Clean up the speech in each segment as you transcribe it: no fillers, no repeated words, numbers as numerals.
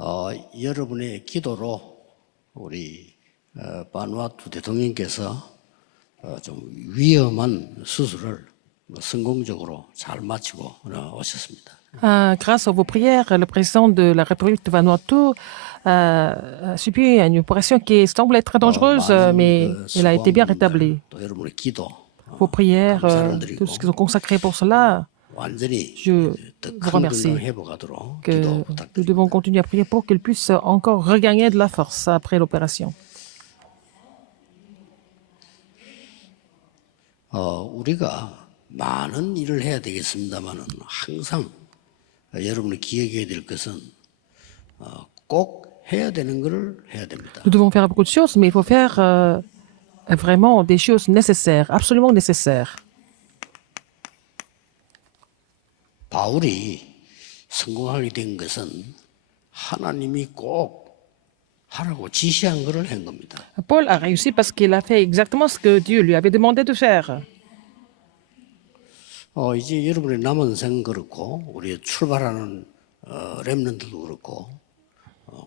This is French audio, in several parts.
여러분의 기도로 우리 바누아투 대통령께서 좀 위험한 수술을 성공적으로 잘 마치고 오셨습니다. Grâce à vos prières, le président de la République de Vanuatu a subi une opération qui semble être très dangereuse, mais il a été bien rétabli. 또 여러분의 기도 Vos prières, 감사를 tout 드리고 ce qu'ils ont consacré pour cela, 완전히 je 더 vous 큰 remercie. 건강 회복하도록 Que 기도 nous 부탁드립니다. devons continuer à prier pour qu'il puisse encore regagner de la force après l'opération. 우리가 많은 일을 해야 되겠습니다만은 항상 여러분이 기억해야 될 것은 꼭 해야 되는 것을 해야 됩니다. Nous devons faire beaucoup de choses, mais il faut faire vraiment des choses nécessaires, absolument nécessaires. 바울이 성공하게 된 것은 하나님이 꼭 하라고 지시한 것을 한 겁니다. Paul a réussi parce qu'il a fait exactement ce que Dieu lui avait demandé de faire. 이제 여러분의 남은 생 그렇고 우리 출발하는 렘넌트도 그렇고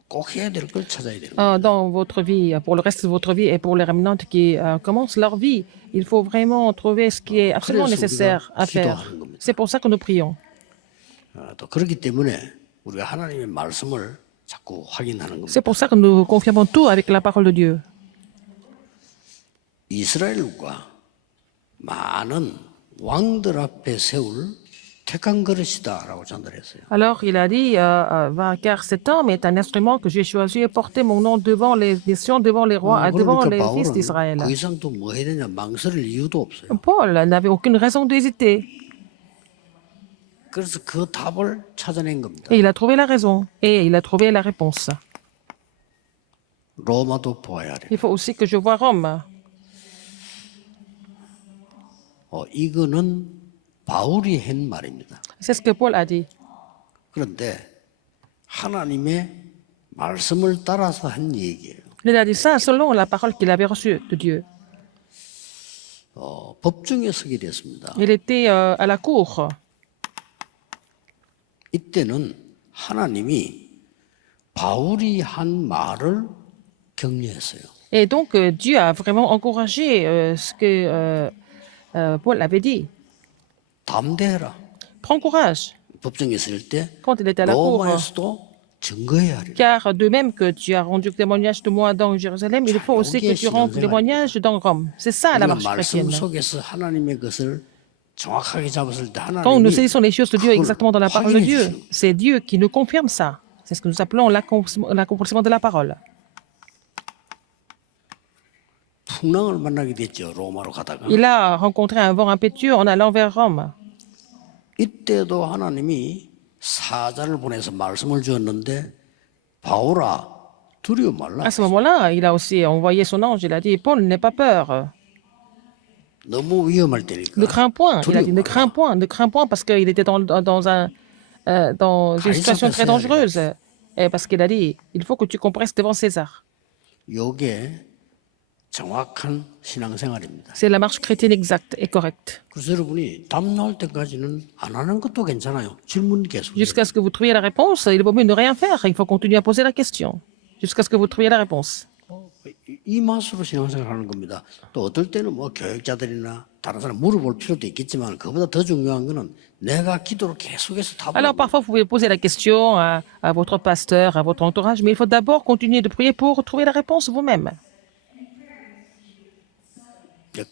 꼭 해야 될 걸 찾아야 되는 거예요. Dans votre vie, pour le reste de votre vie et pour les rémanentes qui commencent leur vie, il faut vraiment trouver ce qui est absolument nécessaire à faire. C'est pour ça que nous prions. 또 그렇기 때문에 우리가 하나님의 말씀을 자꾸 확인하는 겁니다. C'est pour ça que nous confirmons tout avec la parole de Dieu. 이스라엘과 많은 왕들 앞에 세울 택한 그릇이다라고 전달했어요. Alors il a dit, car cet homme est un instrument que j'ai choisi et porter mon nom devant les nations, devant les rois, devant 그러니까 les fils d'Israël. 바울은 그 이상 또 뭐 해야 되냐 망설일 이유도 없어요. Paul n'avait aucune raison d'hésiter. 그래서 그 답을 찾아낸 겁니다. Et il a trouvé la raison. Et il a trouvé la réponse. 로마도 보아야 돼. Il faut aussi que je voie Rome. 이거는 바울이 한 말입니다. C'est ce que Paul a dit. 그런데 하나님의 말씀을 따라서 한 얘기예요. Il a dit ça selon la parole qu'il avait reçue de Dieu. 법정에 서게 됐습니다. Il était à la cour. 이때는 하나님이 바울이 한 말을 격려했어요. Et donc Dieu a vraiment encouragé ce que Paul avait dit. 담대해라. Prends courage. 법정에 있을 때 Quand il était à la cour. 로마에서도 증거해야 하리라. Car de même que tu as rendu témoignage de moi dans Jérusalem, il faut aussi que tu rendes témoignage dans Rome. C'est ça la marche 말씀 chrétienne. 속에서 하나님의 것을 정확하게 잡았을 때 Quand nous 하나님이 saisissons les choses de Dieu exactement dans la parole de 확인해 Dieu, 주시는 거예요. c'est Dieu qui nous confirme ça. C'est ce que nous appelons l'accomplissement de la parole. 풍랑을 만나게 됐죠. 로마로 가다가. Il a rencontré un vent impétueux en allant vers Rome. 이때도 하나님이 사자를 보내서 말씀을 주었는데 바울아 두려워 말라. À ce moment-là, il a aussi envoyé son ange. Il a dit, Paul, n'aie pas peur. 너무 위험할 때니까. Ne crains point. Il a dit, ne 두려워 crains 말라. point, ne crains point, parce qu'il était dans une situation très dangereuse. Et parce qu'il a dit, il faut que tu comparesses devant César. 이게 정확한 신앙생활입니다. C'est la marche chrétienne exacte et correcte. 그래서 여러분이 답 나올 때까지는 안 하는 것도 괜찮아요. 질문 계속. Jusqu'à ce que vous trouviez la réponse, il vaut mieux ne rien faire. Il faut continuer à poser la question. Jusqu'à ce que vous trouviez la réponse. 이 맛으로 신앙생활하는 겁니다. 또 어떨 때는 뭐 교육자들이나 다른 사람 물어볼 필요도 있겠지만 그보다 더 중요한 거는 내가 기도를 계속해서 답을 Alors parfois, vous pouvez poser la question à votre pasteur, à votre entourage, mais il faut d'abord continuer de prier pour trouver la réponse vous-même.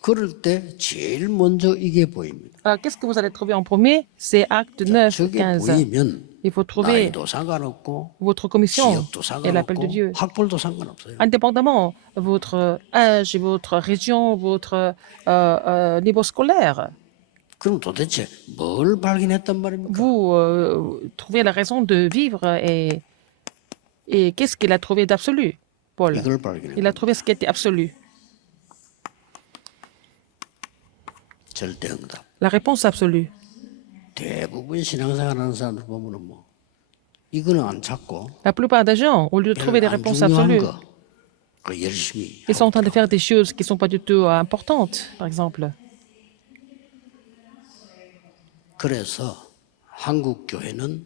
그럴 때 제일 먼저 이게 보입니다. Alors, qu'est-ce que vous allez trouver en premier? C'est acte 9, 저게 15. 보이면 Il faut trouver 나이도 상관없고 votre commission 지역도 et l'appel de 상관없고 Dieu. 학벌도 상관없어요. Indépendamment de votre âge, votre région, votre niveau scolaire, 그럼 도대체 뭘 발견했단 말입니까? vous trouvez la raison de vivre et qu'est-ce qu'il a trouvé d'absolu, Paul? 이걸 발견했어요. Il a trouvé ce qui était absolu. 절대응답. La réponse absolue. 대부분 신앙생활하는 사람들 보면은 뭐 이거는 안 찾고 La plupart des gens, au lieu de trouver des 안 réponses 중요한 absolues, 거 그 열심히 ils sont en train de faire des choses qui ne sont pas du tout importantes, par exemple. 그래서 한국 교회는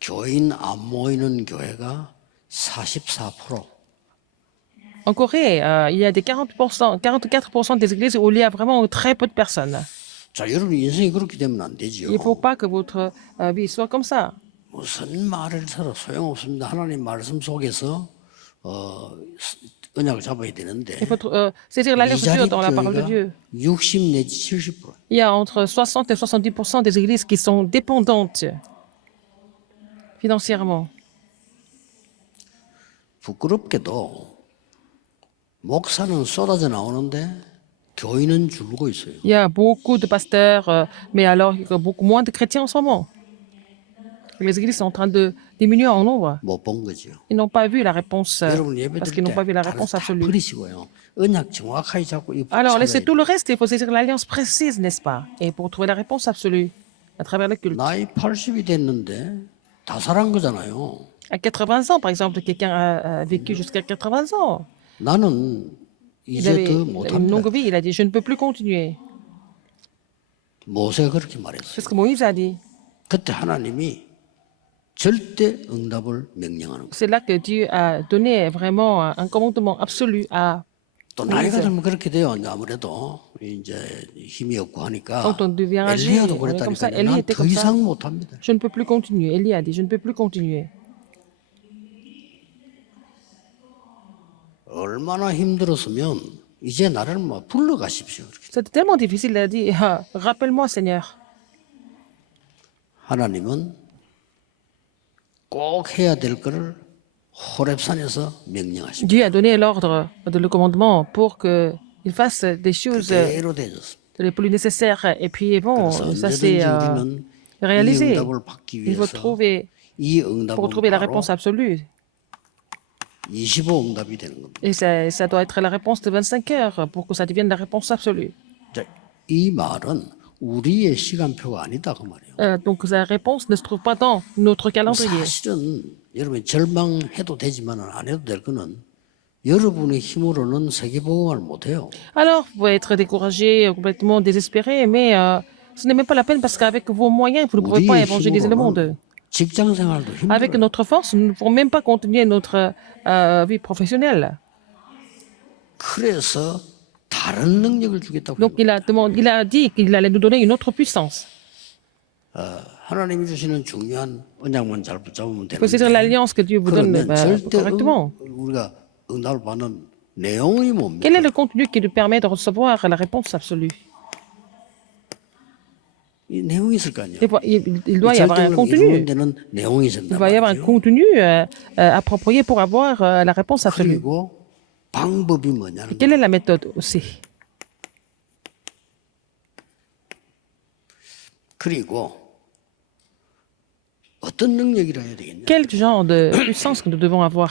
교인 안 모이는 교회가 44%. En Corée, il y a des 40%, 44% des églises où il y a vraiment très peu de personnes. 자, 여러분 인생이 그렇게 되면 안 되지요. Il ne faut pas que votre vie soit comme ça. 무슨 말을 들어 소용없습니다. 하나님 말씀 속에서 언약을 잡아야 되는데 Il faut saisir l'alliance de Dieu dans la parole de Dieu. 60 내지 70%. Il y a entre 60 et 70% des églises qui sont dépendantes financièrement. 부끄럽게도 목사는 쏟아져 나오는데 교인은 줄고 있어요. Il y a beaucoup de pasteurs, mais alors il y a beaucoup moins de chrétiens en ce moment. Les églises sont en train de diminuer en nombre. 못 본 거죠. Ils n'ont pas vu la réponse, 여러분 예배 parce 드릴 qu'ils n'ont pas vu la 때 réponse 다 absolue. 버리시고요. 언약 정확하게 잡고 이 Alors, 찾아야 laissez tout le reste, il faut saisir l'alliance précise, n'est-ce pas? Et pour trouver la réponse absolue, à travers le culte. 나이 80이 됐는데 다 살한 거잖아요. À 80 ans, par exemple, quelqu'un a vécu jusqu'à 80 ans. 나는 Il 이제 avait 더 une 못합니다. longue vie, il a dit, je ne peux plus continuer. 모세가 그렇게 말했어요. C'est ce que Moïse a dit. 그때 하나님이 절대 응답을 명령하는 거예요. C'est là que Dieu a donné vraiment un commandement absolu à... 또 나이가 들면 그렇게 돼요. 이제 아무래도 이제 힘이 없고 하니까 Quand on devient âgé, 엘리야도 on est comme ça. 그랬다니까 Élie était 난더 comme ça. 이상 못합니다. Je ne peux plus continuer. Élie a dit, je ne peux plus continuer. 얼마나 힘들었으면 이제 나를 뭐 불러가십시오. 이렇게. C'était tellement difficile, il a dit, ah, rappelle-moi Seigneur. 하나님은 꼭 해야 될 거를 호렙산에서 명령하십니다. Dieu a donné l'ordre, le commandement pour qu'il fasse des choses 그대로 되졌습니다. les plus nécessaires. Et puis, bon, 그래서 ça c'est 언제든지 우리는 이 réalisé. 응답을 받기 Il faut 위해서 trouver, 이 pour 응답은 trouver la 바로 réponse absolue. 25 응답이 되는 겁니다. Et ça doit être la réponse de 25 heures pour que ça devienne la réponse absolue. 자, 이 말은 우리의 시간표가 아니다 그 말이에요. Donc, la réponse ne se trouve pas dans notre calendrier. 사실은 여러분 절망해도 되지만 안 해도 될 거는 여러분의 힘으로는 세계복음을 못해요. Alors, vous pouvez être découragé, complètement désespéré, mais ce n'est même pas la peine parce qu'avec vos moyens, vous ne pouvez pas 우리의 évangéliser le monde. 힘으로는 직장 생활도 Avec 힘들어요. notre force, nous ne pouvons même pas continuer notre vie professionnelle. 그래서 다른 능력을 주겠다고 Donc, il a dit qu'il allait nous donner une autre puissance. 하나님이 주시는 중요한 언약만 잘 붙잡으면 Il faut saisir 되는데 l'alliance que Dieu vous donne 그러면 절대 correctement. 우리가 응답을 받는 내용이 뭡니까? Quel est le contenu qui nous permet de recevoir la réponse absolue? 이 내용이 있을 거 아니에요. Il doit y avoir un 절대로 contenu. 이루는 데는 내용이 Il 있었단 doit y avoir un 말이죠. contenu approprié pour avoir la réponse absolue. 그리고 방법이 뭐냐는 Quelle est la méthode aussi? 그리고 어떤 능력이라 해야 되겠냐? Quel genre de puissance que nous devons avoir?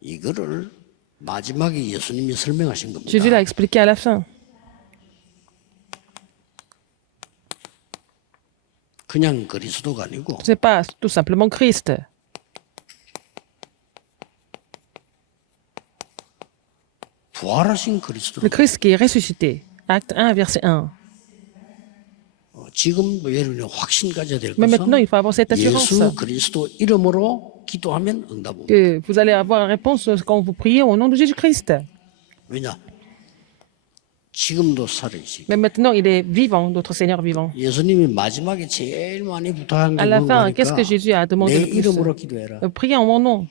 이거를 마지막에 예수님이 설명하신 겁니다. Jésus l'a expliqué à la fin. 그냥 그리스도가 아니고 Ce n'est pas tout simplement Christ. 부활하신 그리스도. Le Christ qui est ressuscité. Acte 1, verset 1. 지금도 여러분이 확신 가져야 될 Mais maintenant, il 것은 faut avoir cette assurance 예수 그리스도 이름으로 기도하면 응답 옵니다. que vous allez avoir la réponse quand vous priez au nom de Jésus-Christ. 왜냐? 지금도 살아계시고 Mais maintenant, il est vivant, notre Seigneur vivant. 예수님이 마지막에 제일 많이 부탁한 게 À la fin, 뭔가 qu'est-ce que Jésus a 내 demandé le plus? 이름으로 기도해라. Priez en mon nom.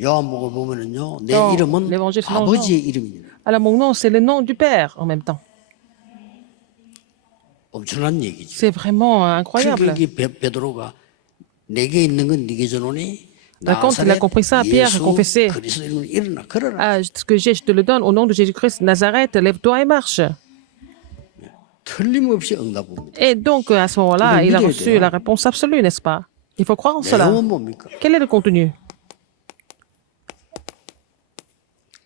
요한복음 보면은요, 내 어, 이름은 l'évangile selon 아버지의 이름입니다. Alors, mon nom, c'est le nom du Père en même temps. 엄청난 얘기죠. C'est vraiment 그러니까 incroyable. 이게 베드로가 내게 있는 건 네게 주노니 Quand il a compris ça, Pierre a 예수 confessé. 그리스도 이름으로 일어나 걸어라. Ah, ce que j'ai, je te le donne au nom de Jésus-Christ. Nazareth, lève-toi et marche. 틀림없이 응답 옵니다. Et donc, à ce moment-là, Mais il a l'idée reçu est là. la réponse absolue, n'est-ce pas? Il faut croire en cela. 내용은 뭡니까? Quel est le contenu?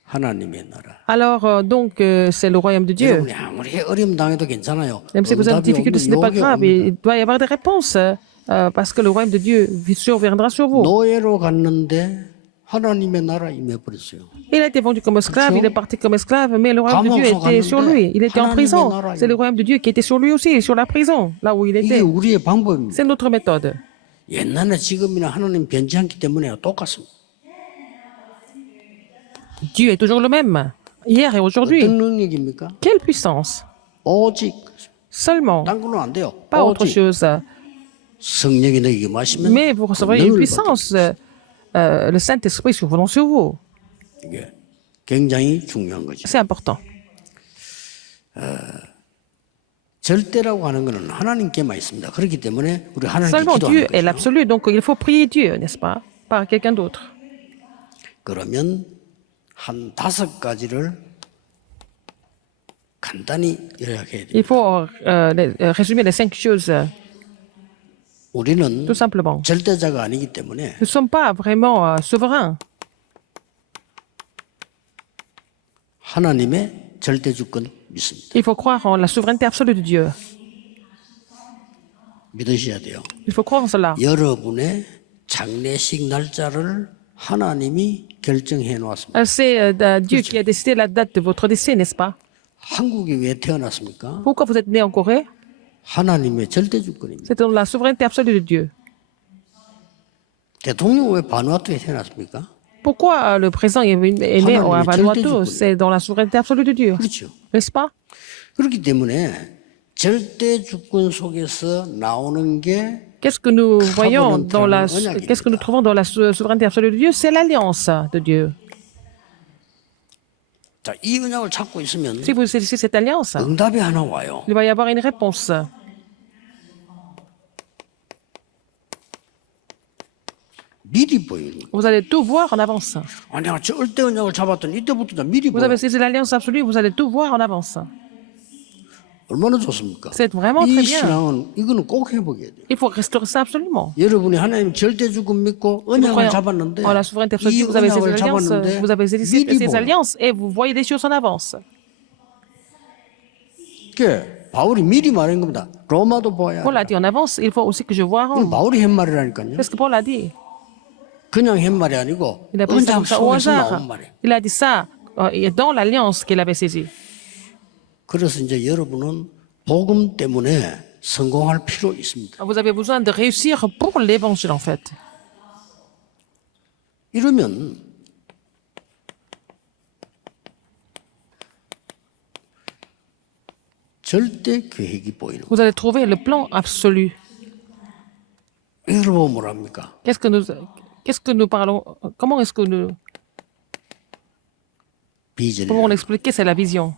하나님의 나라. Alors, donc, c'est le royaume de Dieu. 여러분이 아무리 어려움 당해도 괜찮아요. Même si vous avez 응답이 des difficultés, ce n'est pas 오면 grave. 옵니다. Il doit y avoir des réponses parce que le royaume de Dieu surviendra sur vous. 노예로 갔는데 하나님의 나라 임해버렸어요. Il a été vendu comme esclave, il est parti comme esclave, mais le royaume de Dieu était sur lui. Il était en prison. C'est le royaume de Dieu qui était sur lui aussi, sur la prison, là où il 이게 était. 우리의 방법입니다. C'est notre méthode. 옛날에 지금이나 하나님 변치 않기 때문에 똑같습니다. Dieu est toujours le même, hier et aujourd'hui. 어떤 능력입니까? Quelle puissance? 오직 Seulement, 딴 거는 안 돼요. pas autre 오직 chose. 성령이 너에게 마시면 Mais vous recevrez une puissance, le Saint-Esprit survenant sur vous. 이게 굉장히 중요한 거죠. C'est important. 절대라고 하는 것은 하나님께만 있습니다. 그렇기 때문에 우리 하나님께 Seulement Dieu 기도하는 est 거죠. l'absolu, donc il faut prier Dieu, n'est-ce pas? Pas quelqu'un d'autre. 그러면 한 5가지를 간단히 요약해야 돼요. Il faut résumer les 5 choses, 우리는 tout simplement. 절대자가 아니기 때문에 Nous ne sommes pas vraiment souverains. 하나님의 절대 주권 믿습니다. Il faut croire en la souveraineté absolue de Dieu. 믿으셔야 돼요. Il faut croire en cela. 여러분의 장례식 날짜를 하나님이 결정해 놓았습니다. C'est Dieu qui a décidé la date de votre décès, n'est-ce pas? 한국에 왜 태어났습니까? Pourquoi vous êtes né en Corée? 하나님의 절대 주권입니다. C'est dans la souveraineté absolue de Dieu. 대통령 왜 바누아투에 태어났습니까? Pourquoi le président est né à Vanuatu? C'est dans la souveraineté absolue de Dieu, 그렇죠. n'est-ce pas? 그렇기 때문에 절대 주권 속에서 나오는 게 Qu'est-ce que nous voyons dans la, 언약입니다. qu'est-ce que nous trouvons dans la souveraineté absolue de Dieu? C'est l'alliance de Dieu. 자, 이 언약을 찾고 있으면 Si vous saisissez cette alliance, 응답이 하나 와요. il va y avoir une réponse. 미리 보이는 거예요. Vous allez tout voir en avance. 아, 내가 절대 언약을 잡았더니 이때부터 다 미리 Vous 보여. avez saisi l'alliance absolue, vous allez tout voir en avance. 얼마나 좋습니까? C'est vraiment 이 très bien. 신앙은 이거는 꼭 해보게 돼요. Il faut restaurer ça absolument. 여러분이 하나님 절대 주권 믿고 언약을 Croyant 잡았는데 en la souveraineté 이 absolue, vous avez saisi 언약을 l'alliance, 잡았는데 vous avez saisi 미리 ces 보여. alliances et vous voyez des choses en avance. 그게 바울이 미리 말한 겁니다. 로마도 보아야 Paul a 한다. dit en avance, il faut aussi que je vois 그건 en. 바울이 한 말이라니까요. C'est ce que Paul a dit. 그냥 한 말이 아니고 Il a pris ça 언약 comme ça au 속에서 hasard. 나온 말이에요. Il a dit ça dans l'alliance qu'il avait saisie. 그래서 이제 여러분은 복음 때문에 성공할 필요 있습니다. Vous avez besoin de réussir pour l'évangile, en fait. 이러면 절대 계획이 보이는 거예요. Vous allez trouver le plan absolu. 여러분 뭐랍니까? Qu'est-ce que nous parlons, comment est-ce que nous 비전이 pouvons l'expliquer? C'est la vision.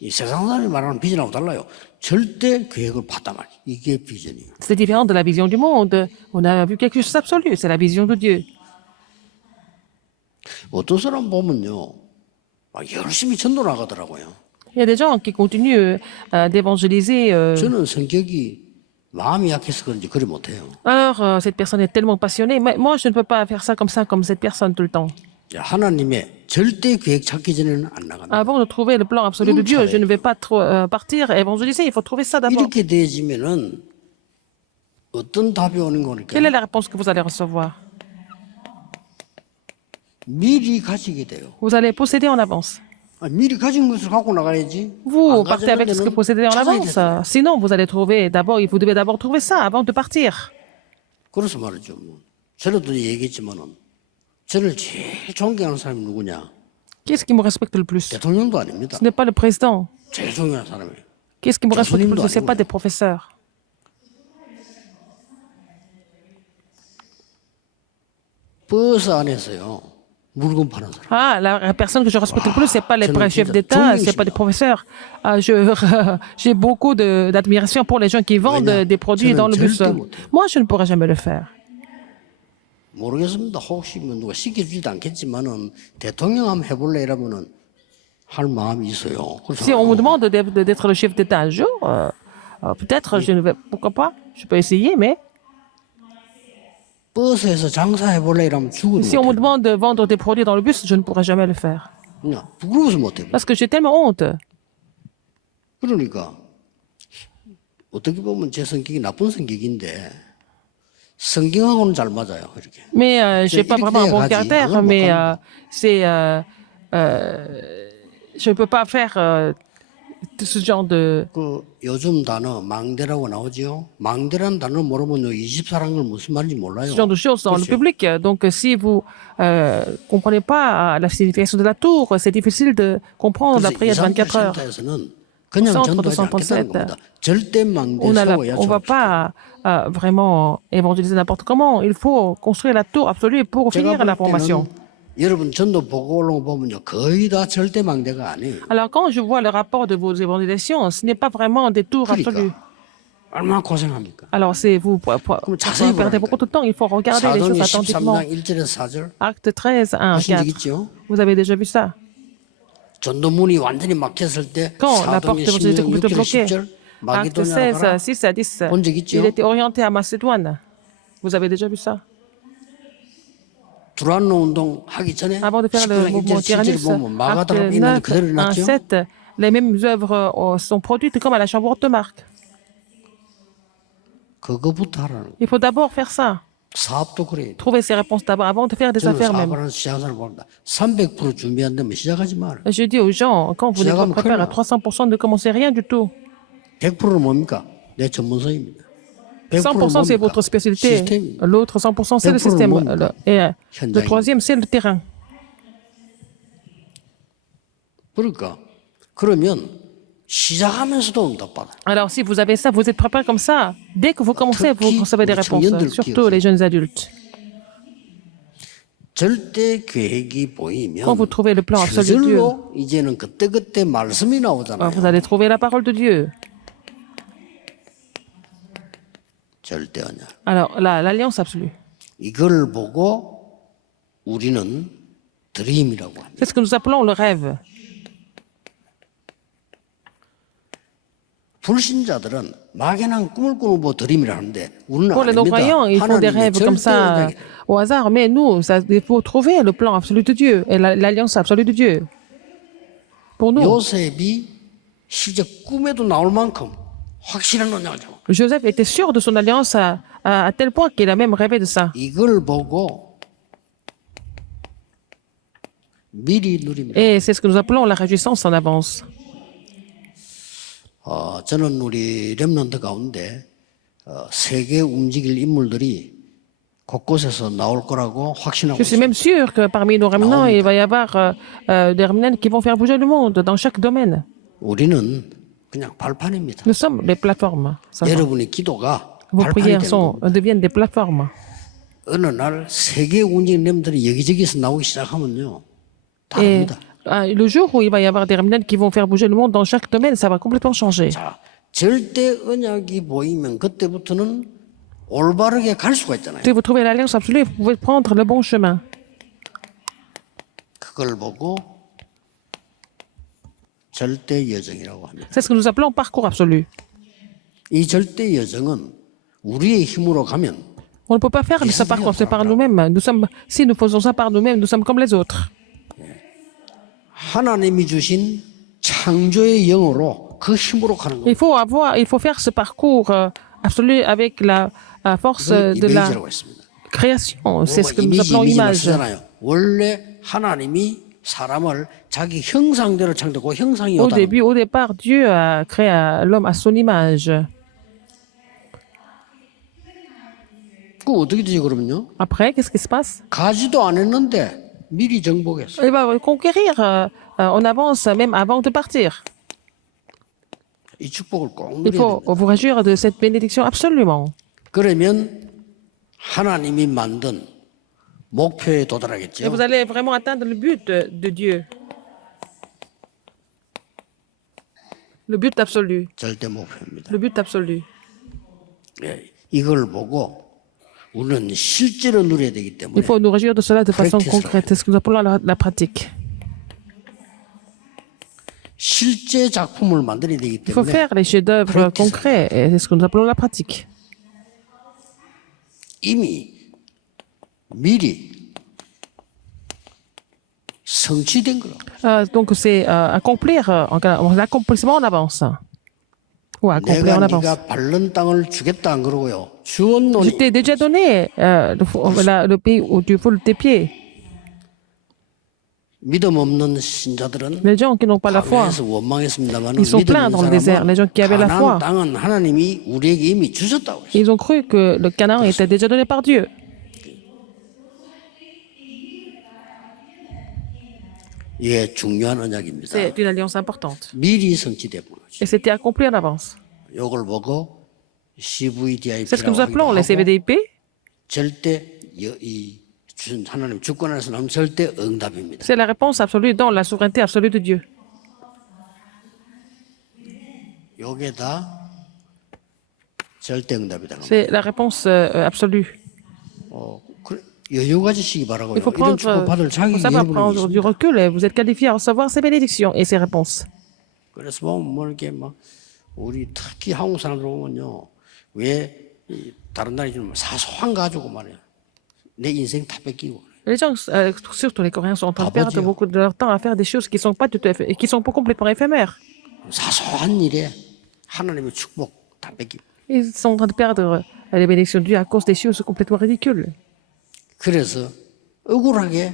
이 세상 사람이 말하는 비전하고 달라요. 절대 계획을 봤단 말이에요. 이게 비전이에요. C'est différent de la vision du monde. On a vu quelque chose d'absolu. C'est la vision de Dieu. 어떤 사람 보면요, 막 열심히 전도 나가더라고요. Il y a des gens qui continuent d'évangéliser. 저는 성격이 마음이 약해서 그런지 그리 못해요. Alors, cette personne est tellement passionnée. Mais moi, je ne peux pas faire ça, comme cette personne tout le temps. 하나님의 절대 계획 찾기 전에는 안 나갑니다. Avant de trouver le plan absolu de Dieu, je ne vais pas trop partir et évangéliser. Il faut trouver ça d'abord. 이렇게 되어지면은 어떤 답이 오는 거니까 Quelle est la réponse que vous allez recevoir? 미리 가지게 돼요. Vous allez posséder en avance. 미리 가진 것을 갖고 나가야지. Vous 안 partez avec ce que 가져가면은 vous possédez en 찾아야 avance. 되잖아요. Sinon, vous allez trouver d'abord, vous devez d'abord trouver ça avant de partir. 그래서 말이죠. 뭐. 전에도 얘기했지만은 저를 제일 존경하는 사람이 누구냐? Qui est-ce qui me respecte le plus? 대통령도 아닙니다. Ce n'est pas le président. 제일 존경하는 사람이에요. Qui est-ce qui me respecte le 교수님도 plus? Ce n'est pas 아니고요. des professeurs. 버스 안에서요. 물건 파는 사람. Ah, la personne que je respecte le plus, ce n'est pas les 저는 chefs 진짜 d'État, ce n'est pas des 존경심이다. professeurs. J'ai beaucoup d'admiration pour les gens qui vendent 왜냐? des produits dans le 저는 bus. 절대 못해요. Moi, je ne pourrais jamais le faire. 모르겠습니다. 혹시 뭐 누가 시켜주지도 않겠지만은 대통령 한번 해볼래 이러면은 할 마음이 있어요. 그래서 Si on me demande d'être le chef d'État un jour, peut-être, je ne vais, pourquoi pas? Je peux essayer, mais 버스에서 장사해볼래 이러면 죽어도 si on me 못해요. demande de vendre des produits dans le bus, je ne pourrais jamais le faire. 그냥 부끄러워서 못해요. Parce que j'ai tellement honte. 그러니까 어떻게 보면 제 성격이 나쁜 성격인데 성경하고는 잘 맞아요. 이렇게. Mais j'ai pas 이렇게 vraiment un bon 돼야 가지. caractère, 그건 못 mais 합니다. je ne peux pas faire ce genre de. 그 요즘 단어 망대라고 나오지요. 망대라는 단어 모르면요 24라는 걸 무슨 말인지 몰라요. Ce genre de choses dans le public. Donc, si vous comprenez pas la signification de la tour, c'est difficile de comprendre la 그래서 prière de 24 heures. 센터에서는 그냥 Centre de 전도하지 않겠다는 137, 겁니다. 절대 망대 On 세워야 ne va 좋겠다. pas vraiment évangéliser n'importe comment. Il faut construire la tour absolue pour 제가 finir la 볼 formation. 때는 여러분 전도 보고 올라온 거 보면요 거의 다 절대 망대가 아니에요. Alors, quand je vois le rapport de vos évangélisations, ce n'est pas vraiment des tours absolues. 그러니까 얼마나 고생합니까? Alors, c'est vous 자세히 perdez 보라니까요. beaucoup de temps. Il faut regarder les choses 사도행전 attentivement. 13장 1절에서 4절 Acte 13, 1, 보신 적 4. 있죠? Vous avez déjà vu ça? 전도문이 완전히 막혔을 때 Quand la porte 사도행전 d'évangélisation était 16장 complètement 6절 bloquée, 10절 Acte 마게도냐 16, 가라 6 à 10, 본 적 있죠? il était orienté à Macédoine. Vous avez déjà vu ça? 두란노 운동 하기 전에 Avant de faire le 19장 mouvement 1절 7절 Tyrannus, 보면 Acte 마가다로 9, 있는 그대로 1, 났죠? 7, les mêmes œuvres sont produites comme à la chambre haute de Marc. 그거부터 하라는 거예요. Il faut d'abord faire ça. 사업도 그래요. Trouver ses réponses d'abord avant de faire des 저는 affaires même. 사업을 하는 시작하는 사람 봅니다. 300% 준비 안 되면 시작하지 마라. Je dis aux gens, quand vous n'êtes pas 시작하면 préparé à 큰일 나. 300%, ne commencez rien du tout. 100%는 뭡니까? 내 전문성입니다. 100% c'est votre spécialité. 시스템입니다. L'autre 100% c'est le 100% système. 뭡니까? Et le 현장입니다. troisième c'est le terrain. 그러니까 그러면 시작하면서도 응답받아. Alors si vous avez ça, vous êtes préparé comme ça. Dès que vous commencez, vous recevez des réponses. Surtout les jeunes adultes. 절대 계획이 보이면 Quand vous trouvez le plan absolu de Dieu, 저절로 이제는 그때그때 말씀이 나오잖아요. vous allez trouver la parole de Dieu. 절대 언약. Alors l'alliance absolue. 이걸 보고 우리는 드림이라고 합니다. C'est ce que nous appelons le rêve. 불신자들은 막연한 꿈을 꾸는 뭐 드림이라 하는데 우리는 Pour les 아닙니다. non-croyants, ils font des 하나님의 rêves comme 절대 ça 언약이 au hasard. Mais nous, il faut trouver le plan absolu de Dieu et l'alliance absolue de Dieu. Pour nous, 요셉이 시적 꿈에도 나올 만큼 확실한 언약을 잡아. Joseph était sûr de son alliance à tel point qu'il a même rêvé de ça. 이걸 보고 미리 누립니다. Et c'est ce que nous appelons la réjouissance en avance. 저는 우리 렘넌트 가운데 세계 움직일 인물들이 곳곳에서 나올 거라고 확신하고 Je suis 있습니다. même sûr que parmi nos remnants, il va y avoir des remnants qui vont faire bouger le monde dans chaque domaine. 우리는 그냥 발판입니다. Nous sommes les plateformes. 여러분의 기도가 Vos 발판이 prières 되는 겁니다. deviennent des plateformes. 어느 날 세계 움직이는 렘들이 여기저기서 나오기 시작하면요. Et 다릅니다. le jour où il va y avoir des remnants qui vont faire bouger le monde dans chaque domaine, ça va complètement changer. 자, 절대 언약이 보이면 그때부터는 올바르게 갈 수가 있잖아요. Si vous trouvez l'alliance absolue, vous pouvez prendre le bon chemin. 그걸 보고 절대 여정이라고 합니다. C'est ce que nous appelons parcours absolu. 이 절대 여정은 우리의 힘으로 가면 On ne peut pas faire ce parcours par nous-mêmes. Si nous faisons ça par nous-mêmes, nous sommes comme les autres. 하나님이 주신 창조의 영으로 그 힘으로 가는 겁니다. Il faut faire ce parcours absolu avec la force de la 이미지라고 했습니다. création. C'est ce que nous appelons image. 쓰잖아요. 원래 하나님이 사람을 자기 형상대로 창조하고 형상이 Au 오다는 départ, Dieu a créé l'homme à son image. 그 어떻게 되지 그러면요? Après, qu'est-ce qui se passe? 가지도 안 했는데 미리 정복했어. Il va conquérir en avance, même avant de partir. 이 축복을 꼭 Il 누려야 faut 됩니다. vous réjouir de cette bénédiction absolument. 그러면 하나님이 만든 목표에 Et 도달하겠죠. vous allez vraiment atteindre le but de Dieu. Le but absolu. 절대 목표입니다. Le but absolu. 예, 이걸 보고 우리는 실제로 누려야 되기 Il 때문에 faut nous réjouir de cela de façon Practice. concrète. C'est ce que nous appelons la pratique. 실제 작품을 만들어야 되기 Il faut 때문에 faire les chefs-d'œuvre Practice. concrets. Et c'est ce que nous appelons la pratique. 이미 미리 성취된 거라. Donc c'est accomplir, l'accomplissement en avance. ou à accomplir en 내가 avance. 네가 밟는 땅을 주겠다 안 그러고요. 주었노니 Je t'ai déjà donné le pays où tu foules tes pieds. 믿음 없는 신자들은 Les gens qui n'ont pas la foi, 광야에서 원망했습니다만 ils sont 믿음 pleins 있는 dans le désert. Les gens qui avaient la foi, 가나안 땅은 하나님이 우리에게 이미 주셨다고 했어요. ils ont cru que le Canaan était déjà donné par Dieu. 이게 중요한 언약입니다. C'est une alliance importante. 미리 성취돼 본 거죠. Et c'était accompli en avance. 이걸 보고 C'est ce que CVDIP라고 nous appelons les CVDIP. 절대 이 하나님 주권에서 나오는 절대 응답입니다. C'est la réponse absolue dans la souveraineté absolue de Dieu. 요게 다 절대 응답이다. C'est la réponse absolue. 여유 가지시기 바라고요. Il faut 이런 prendre, 축복 받을 자격이 faut savoir 여러분에게 prendre du 있습니다. recul et vous êtes qualifié à recevoir ces bénédictions et ces réponses. 그래서 보면 뭐 이렇게 막 우리 특히 한국 사람들 보면요, 왜 다른 나라에 좀 사소한 가지고 말이야 내 인생 다 뺏기고. Les gens, surtout les Coréens, sont en train de perdre Dieu. beaucoup de leur temps à faire des choses qui sont pas tout à fait, qui sont pas complètement éphémères. 사소한 일에 하나님의 축복 다 뺏기고. Ils sont en train de perdre les bénédictions de Dieu à cause des choses complètement ridicules. 그래서 억울하게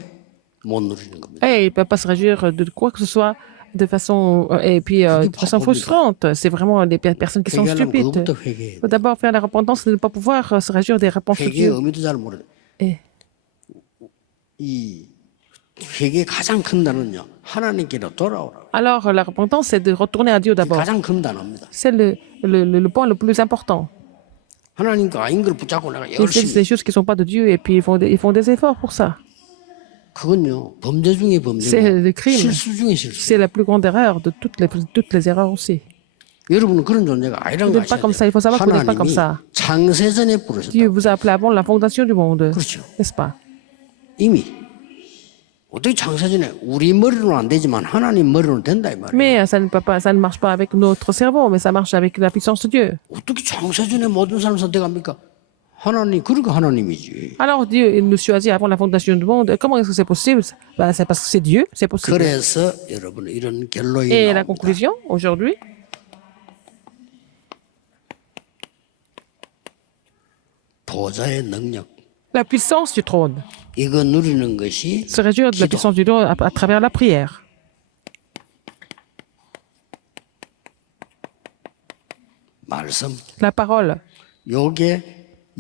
못 누리는 겁니다. Et ils ne peuvent pas se réjouir de quoi que ce soit de façon, et puis de façon frustrante. C'est vraiment les personnes qui sont 회개하려면 stupides. 그것부터 Il 회개해야 돼. faut d'abord faire la repentance et ne pas pouvoir se réjouir des réponses de 회개의 Dieu. 의미도 잘 모르. Et 이 회개의 가장 큰 단어는요, 하나님께로 돌아오라. alors, la repentance, c'est de retourner à Dieu d'abord. 가장 큰 단어입니다. C'est le point le plus important. 하나님과 아닌 걸 붙잡고 내가 Ils disent 열심히. des choses qui ne sont pas de Dieu et puis ils font des efforts pour ça. 그건요, 범죄 중에 C'est 범죄고 le crime. 실수 중에 실수. C'est la plus grande erreur de toutes les erreurs aussi. 여러분은 그런 존재가 아니라는 Vous 거 n'êtes pas 아셔야 comme ça. Il faut savoir que vous n'êtes pas comme 하나님이 ça. 창세전에 Dieu 부르셨다. vous a appelé avant la fondation du monde, 그렇죠. n'est-ce pas? 이미 어떻게 창세전에 우리 머리로는 안 되지만 하나님 머리로는 된다 이 말이에요. Mais ça ne peut pas, ça ne marche pas avec notre cerveau, mais ça marche avec la puissance de Dieu. 어떻게 창세전에 모든 사람 선택합니까? 하나님 그러니까 하나님이지. Alors Dieu, il nous choisit avant la fondation du monde. Comment est-ce que c'est possible? Ben, c'est parce que c'est Dieu, c'est possible. 그래서 여러분 이런 결론이 Et la 나옵니다. conclusion, aujourd'hui, 보좌의 능력 la puissance du trône. 이거 누리는 것이 Se réjouir de la 기도. puissance du trône à travers la prière. 말씀 La parole. 요게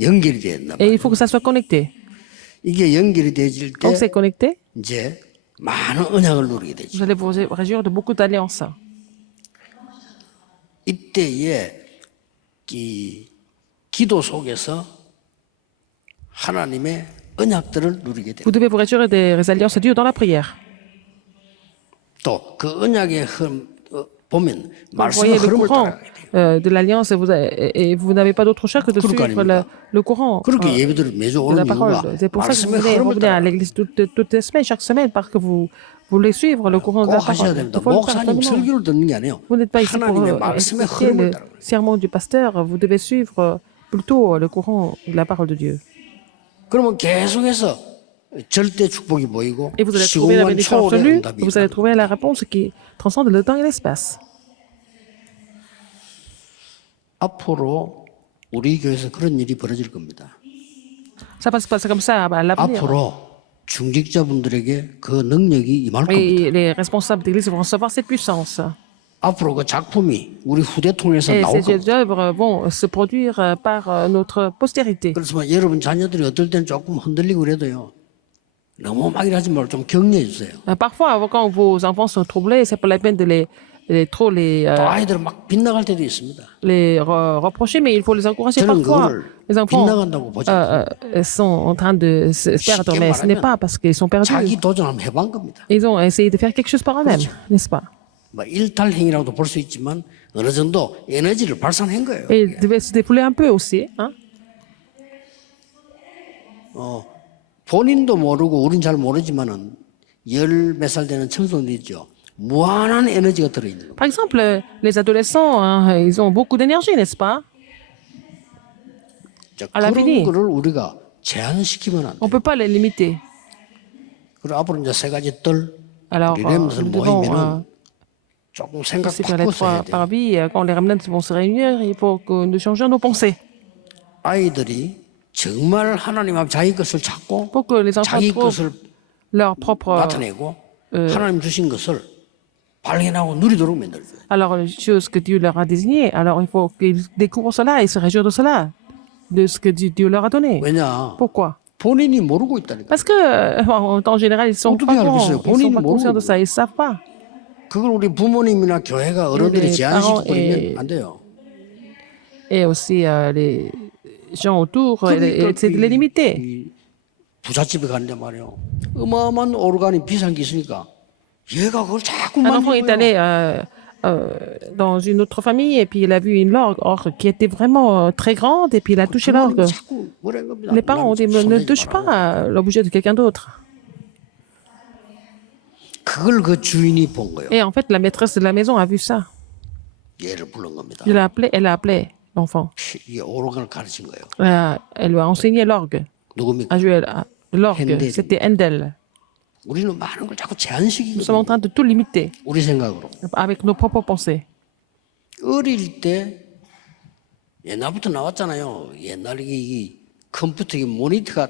연결이 된다. Et il faut que ça soit connecté. 이게 연결이 되질 때 Quand c'est connecté, 이제 많은 언약을 누리게 되죠. vous allez vous réjouir de beaucoup d'alliances. 이때에 이 기도 속에서 하나님의 언약들을 누리게 돼요. Vous devez vous réjouir des alliances de Dieu dans la prière. 또 그 언약의 흐름 보면 Vous 말씀의 voyez le 흐름을 courant 따라가야 돼요. de l'alliance et vous n'avez pas d'autre choix que de 그럴 거 suivre 아닙니까? le courant 그렇게 예배들을 매주 de la 오는 parole. 이유가 C'est pour ça que vous 말씀의 venez 흐름을 revenir à 따라 l'église toutes les semaines, chaque semaine, parce que vous voulez suivre le courant de 꼭 la 하셔야 parole. 됩니다. Il faut le faire 목사님 absolument. 설교를 듣는 게 아니에요. Vous n'êtes pas ici pour 하나님의 말씀의 écouter 흐름을 le 따라. sermon du pasteur, vous devez suivre plutôt le courant de la parole de Dieu. 그러면 계속해서 절대 축복이 보이고 Et vous allez trouver la 시공간 bénédiction 초월의 absolue, 응답이 vous allez 있다. trouver la réponse qui transcende le temps et l'espace. 앞으로 우리 교회에서 그런 일이 벌어질 겁니다. Ça va se passer comme ça à l'avenir. 앞으로 중직자분들에게 그 능력이 임할 겁니다. Et les responsables d'église vont recevoir cette puissance. 앞으로 그 작품이 우리 후대 통해서 Et 나올 ces 겁니다. œuvres vont se produire par notre postérité. 그래서 뭐 여러분 자녀들이 어떨 땐 조금 흔들리고 그래도요. 너무 막 일하지 말고 좀 격려해 주세요. Parfois, quand vos enfants sont troublés, c'est pas la peine de trop 또 아이들은 막 빗나갈 때도 있습니다. les reprocher, mais il faut les encourager. 저는 Parfois, 그걸 les enfants 빗나간다고 보지 않습니다. sont en train de se perdre, mais ce n'est pas parce qu'ils sont perdus. 자기 도전 한번 해본 겁니다. Ils ont essayé de faire quelque chose par eux-mêmes, n'est-ce pas? 뭐 일탈행위라고도 볼 수 있지만 어느 정도 에너지를 발산한 거예요. Et ils devaient se défouler un peu aussi. Hein? 본인도 모르고 우린 잘 모르지만은 열 몇 살 되는 청소년들 있죠. 무한한 에너지가 들어있는 거예요. Par exemple, les adolescents, hein, ils ont beaucoup d'énergie, n'est-ce pas? 자, à l'infini. 그런 거를 우리가 제한시키면 안 On 돼요. ne peut pas les limiter. 그리고 앞으로 이제 세 가지 뜰 Alors, 우리 렘들 nous devons 모이면은 조금 생각 C'est vers les 바꿔서 해야 trois 돼요. parvis, quand les remnants vont se réunir, il faut que nous changions nos pensées. 아이들이 정말 하나님 앞 자기 것을 찾고 Pour que les enfants 자기 trouvent 것을 leur propre. 나타내고 하나님 주신 것을 발견하고 누리도록 만들어줘요. Alors, les choses que Dieu leur a désignées, alors il faut qu'ils découvrent cela et se réjouir de cela, de ce que Dieu leur a donné. 왜냐? Pourquoi? 본인이 모르고 있다니까. Parce que, en temps général, ils sont 어떻게 pas courants, 알겠어요? ils sont 본인이 pas conscients de 모르고. ça, ils savent pas. 그걸 우리 부모님이나 교회가 어른들이 les 제한시켜 parents 버리면 안 돼요. Et aussi les gens autour, 그러니까 c'est de les limiter. 이 부잣집에 가는데 말이에요. 어마어마한 오르간이 비싼 게 있으니까 얘가 그걸 자꾸 Un enfant est 만지고요. allé dans une autre famille et puis il a vu une orgue qui était vraiment très grande et puis il a touché l'orgue. 부모님이 자꾸 뭐라는 겁니다. Les parents ont dit ne 손대지 touche 말라고. pas l'objet de quelqu'un d'autre. 그걸 그 주인이 본 거예요. Et en fait, la maîtresse de la maison a vu ça. 얘를 부른 겁니다. Elle a appelé l'enfant. 이 오르간을 가르친 거예요. Elle lui a enseigné l'orgue, 누굽니까? à jouer l'orgue. Handel. C'était Handel. 우리는 많은 걸 자꾸 Nous sommes en 제한시키거든요. train de tout limiter 우리 생각으로. avec nos propres pensées. 어릴 때 옛날부터 나왔잖아요. 옛날에 이 컴퓨터 이 모니터가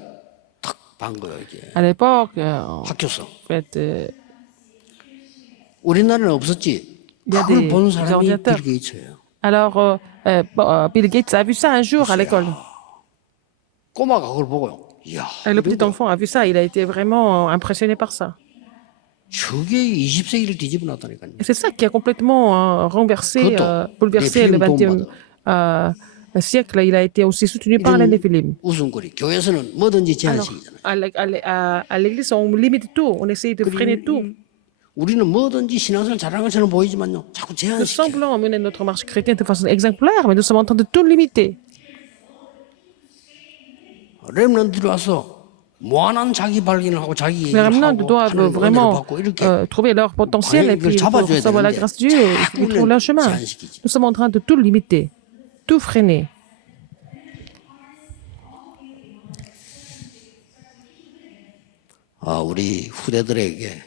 탁 반 거예요 이게. À l'époque, en 학교서. fait, 우리나라는 없었지. Il y a 그걸 des 본 사람이 ordinateurs. 빌 게이츠예요. alors, Bill Gates a vu ça un jour à l'école. 꼬마가 그걸 보고요. 이야, Et le petit enfant a vu ça, il a été vraiment impressionné par ça. 저게 20세기를 뒤집어 놨다니까요. Et c'est ça qui a complètement renversé, 그것도 bouleversé le 네필림 20e siècle. Il a été aussi soutenu par les Néphilim. 웃음거리. 교회에서는 뭐든지 제한시키잖아요. À l'église, on limite tout, on essaye de freiner tout. 우리는 뭐든지 신앙생활 잘하는 것처럼 보이지만요. 자꾸 Nous 제한시켜요. semblons mener notre marche chrétienne de façon exemplaire, mais nous sommes en train de tout limiter. 렘넌트들이 와서 무한한 자기 발견을 하고 자기 Les 얘기를 remnants 하고 doivent 하나님 은혜를 vraiment 받고 이렇게 trouver leur potentiel et puis pour recevoir la grâce de Dieu, ils trouvent leur chemin. Nous sommes en train de tout limiter, tout freiner. 우리 후대들에게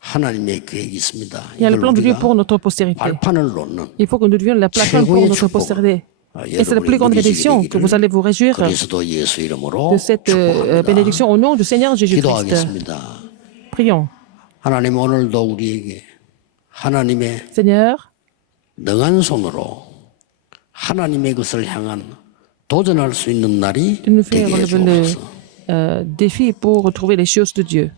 하나님의 계획이 있습니다. Il y a le 이걸 plan de Dieu 우리가 pour notre postérité. 발판을 놓는 Il faut que nous devions la plateforme pour 최고의 notre 축복. postérité. Et c'est la 여러분이 plus grande 누리시게 bénédiction que 되기를 vous allez vous réjouir 그리스도 예수 이름으로 de cette 축복합니다. bénédiction au nom du Seigneur Jésus-Christ. 기도하겠습니다. Prions. 하나님 오늘도 우리에게 하나님의 Seigneur, 능한 손으로 하나님의 것을 향한 도전할 수 있는 날이 de nous faire 되게 relever le 해주옵소서. défi pour retrouver les choses de Dieu.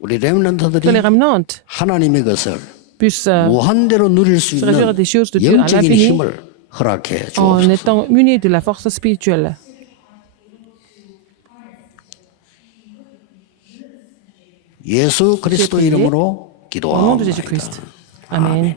우리 Que les 렘넌트들이 remnants 하나님의 것을 puissent, 무한대로 누릴 수 se réjouir 있는 des choses de Dieu à 영적인 l'infini 힘을 허락해 en 주옵소서. étant munis de la force spirituelle. 예수 그리스도 prié 이름으로 Au nom de 기도하옵나이다. Jésus-Christ. Amen.